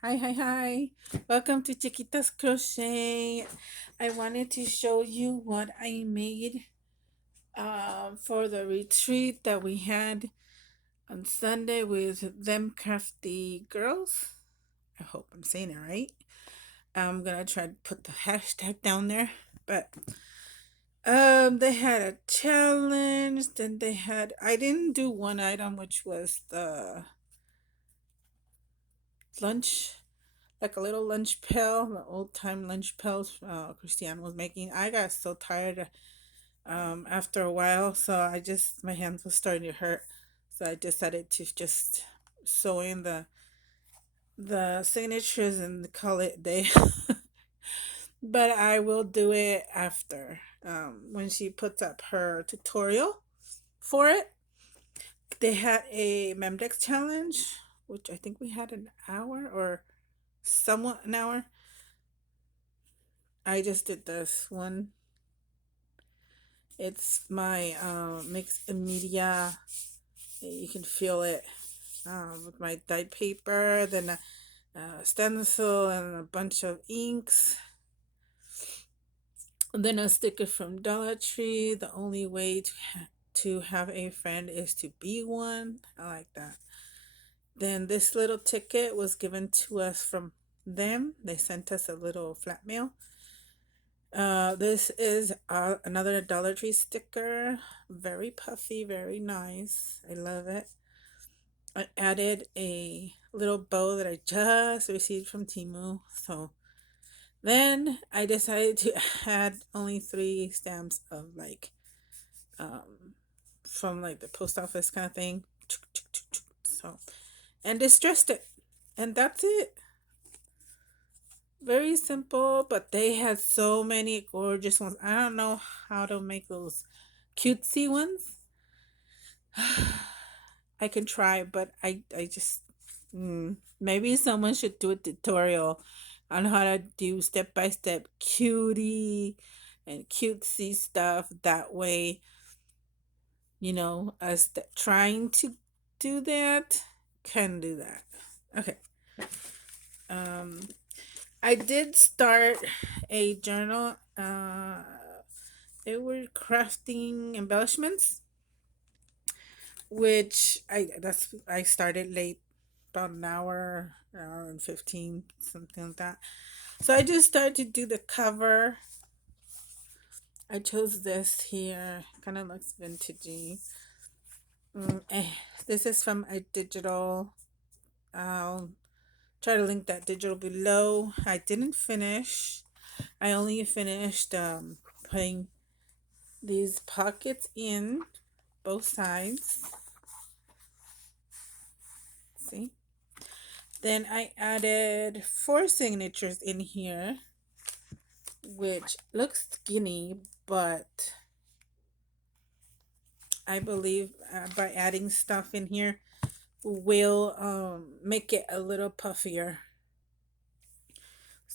Hi, hi, hi. Welcome to Chiquita's Crochet. I wanted to show you what I made for the retreat that we had on Sunday with them crafty girls. I hope I'm saying it right. I'm gonna try to put the hashtag down there. But they had a challenge, then they had I didn't do one item which was the lunch, like a little lunch pail, the old time lunch pails Christiane was making. I got so tired after a while, so my hands were starting to hurt. So I decided to just sew in the signatures and call it a day. But I will do it after when she puts up her tutorial for it. They had a Memdex challenge, which I think we had an hour or somewhat an hour. I just did this one. It's my mixed media. You can feel it with my dyed paper, then a stencil and a bunch of inks. And then a sticker from Dollar Tree. The only way to have a friend is to be one. I like that. Then this little ticket was given to us from them. They sent us a little flat mail. This is another Dollar Tree sticker. Very puffy, very nice. I love it. I added a little bow that I just received from Timu. So then I decided to add only three stamps of um, from like the post office kind of thing. So, and distressed it. And that's it. Very simple, but they had so many gorgeous ones. I don't know how to make those cutesy ones. I can try, but I just maybe someone should do a tutorial on how to do step by step cutie and cutesy stuff. That way, us trying to do that can do that. Okay. Um, I did start a journal. They were crafting embellishments, which I started late, about an hour and 15, something like that. So I just started to do the cover. I chose this here, kind of looks vintagey. Mm, eh, this is from a digital. I'll try to link that digital below. I didn't finish. I only finished putting these pockets in both sides. See? Then I added four signatures in here, which looks skinny, but I believe by adding stuff in here will make it a little puffier.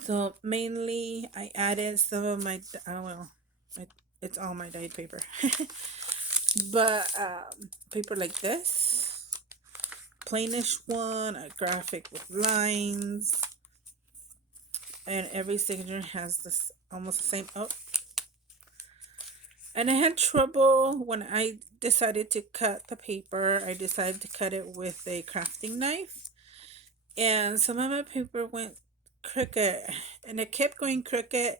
So mainly I added some of my, it, it's all my dyed paper, but paper like this, plainish one, a graphic with lines, and every signature has this almost the same. Oh, and I had trouble when I decided to cut the paper. I decided to cut it with a crafting knife, and some of my paper went crooked, and it kept going crooked.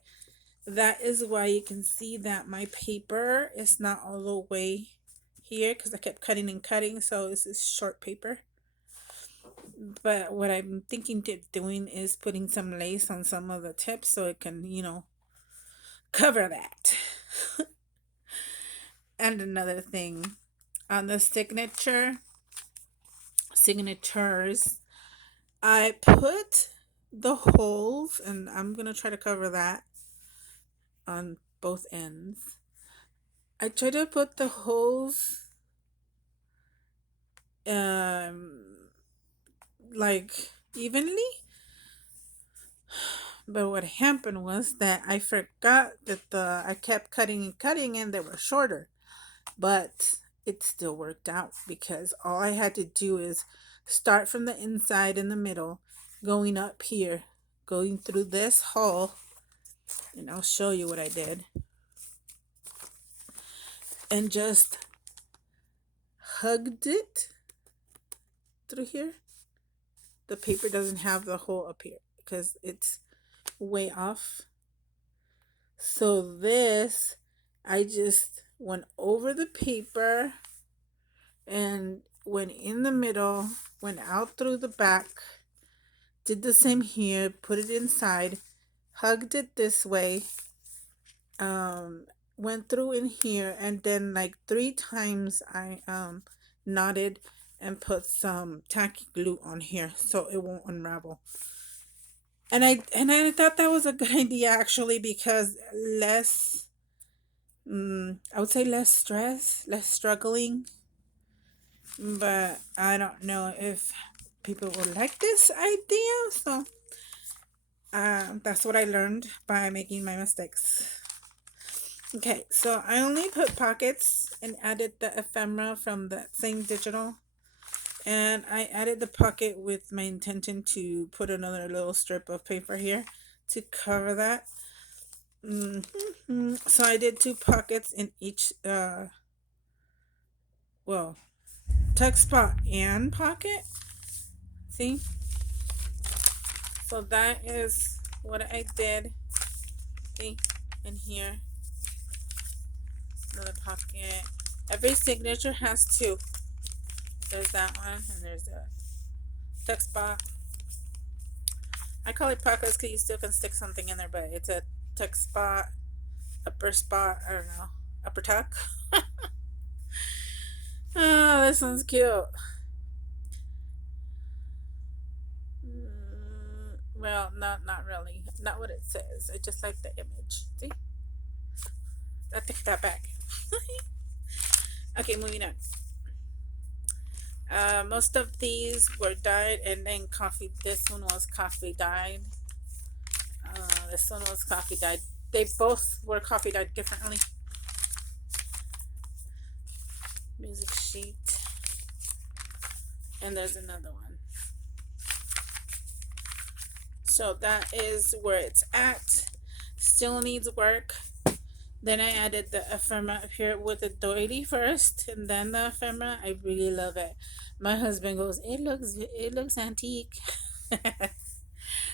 That is why you can see that my paper is not all the way here because I kept cutting and cutting. So this is short paper. But what I'm thinking of doing is putting some lace on some of the tips so it can, cover that. And another thing on the signatures, I put the holes, and I'm gonna try to cover that on both ends. I try to put the holes um like evenly, but what happened was that I forgot that the I kept cutting and cutting and they were shorter, but it still worked out because all I had to do is start from the inside in the middle going up here, going through this hole, and I'll show you what I did, and just hugged it through here. The paper doesn't have the hole up here because it's way off. So this, I just went over the paper and went in the middle, went out through the back, did the same here, put it inside, hugged it this way, um, went through in here, and then like three times I knotted and put some tacky glue on here so it won't unravel. And I thought that was a good idea actually because less, I would say less stress, less struggling. But I don't know if people will like this idea. So that's what I learned by making my mistakes. Okay, so I only put pockets and added the ephemera from that same digital. And I added the pocket with my intention to put another little strip of paper here to cover that. So I did two pockets in each, well, tuck spot and pocket. See? So that is what I did. See? In here, another pocket. Every signature has two. There's that one, and there's a tuck spot. I call it pockets because you still can stick something in there, but it's a tuck spot, upper spot, I don't know, upper tuck. Oh, this one's cute. Well, not really. Not what it says. I just like the image. See? I take that back. Okay, moving on. Most of these were dyed and then coffee. This one was coffee dyed. This one was coffee dyed. They both were coffee dyed differently. Music sheet. And there's another one. So that is where it's at. Still needs work. Then I added the ephemera up here with the doily first, and then the ephemera. I really love it. My husband goes, it looks antique."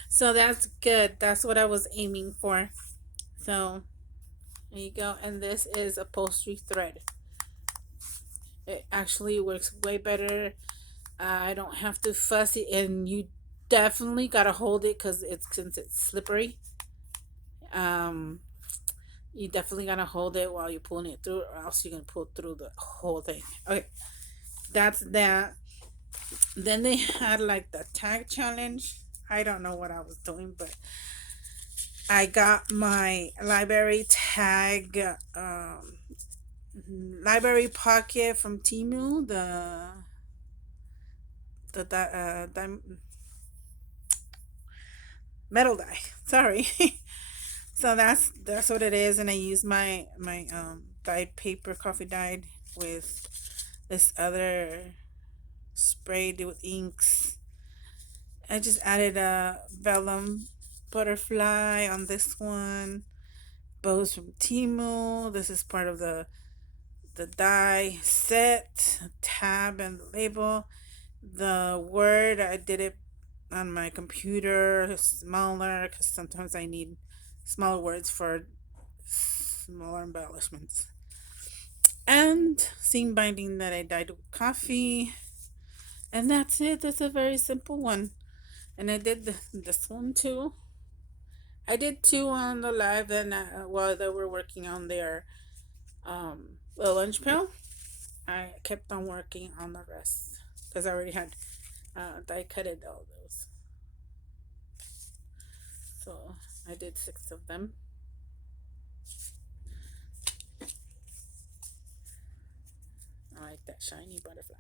So that's good. That's what I was aiming for. So there you go. And this is upholstery thread. It actually works way better. I don't have to fuss it, and you definitely gotta hold it because it's since it's slippery. Um, you definitely gotta hold it while you're pulling it through, or else you're gonna pull through the whole thing. Okay, that's that. Then they had like the tag challenge. I don't know what I was doing, but I got my library tag, library pocket from Timu. The metal die. Sorry. So that's what it is, and I use my dyed paper, coffee dyed, with this other sprayed with inks. I just added a vellum butterfly on this one. Bows from Timu. This is part of the die set tab and the label. The word, I did it on my computer smaller because sometimes I need smaller words for smaller embellishments. And seam binding that I dyed with coffee. And that's it. That's a very simple one. And I did this one too. I did two on the live, and while they were working on their the lunch pail, I kept on working on the rest because I already had die cutted all those. So I did six of them. I like that shiny butterfly.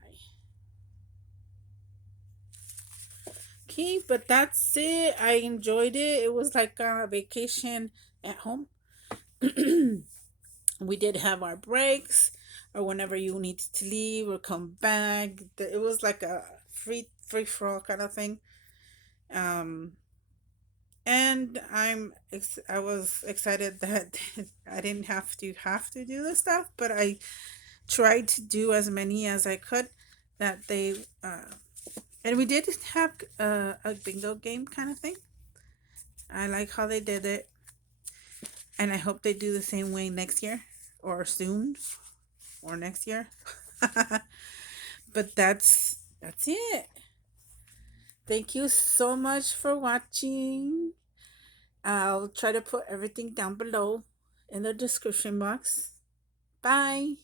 Okay, but that's it. I enjoyed it. It was like a vacation at home. We did have our breaks, or whenever you needed to leave or come back. It was like a free for all kind of thing. Um, and I was excited that I didn't have to do this stuff, but I tried to do as many as I could that they and we did have a bingo game kind of thing. I like how they did it, and I hope they do the same way next year or soon or next year. But that's it. Thank you so much for watching. I'll try to put everything down below in the description box. Bye.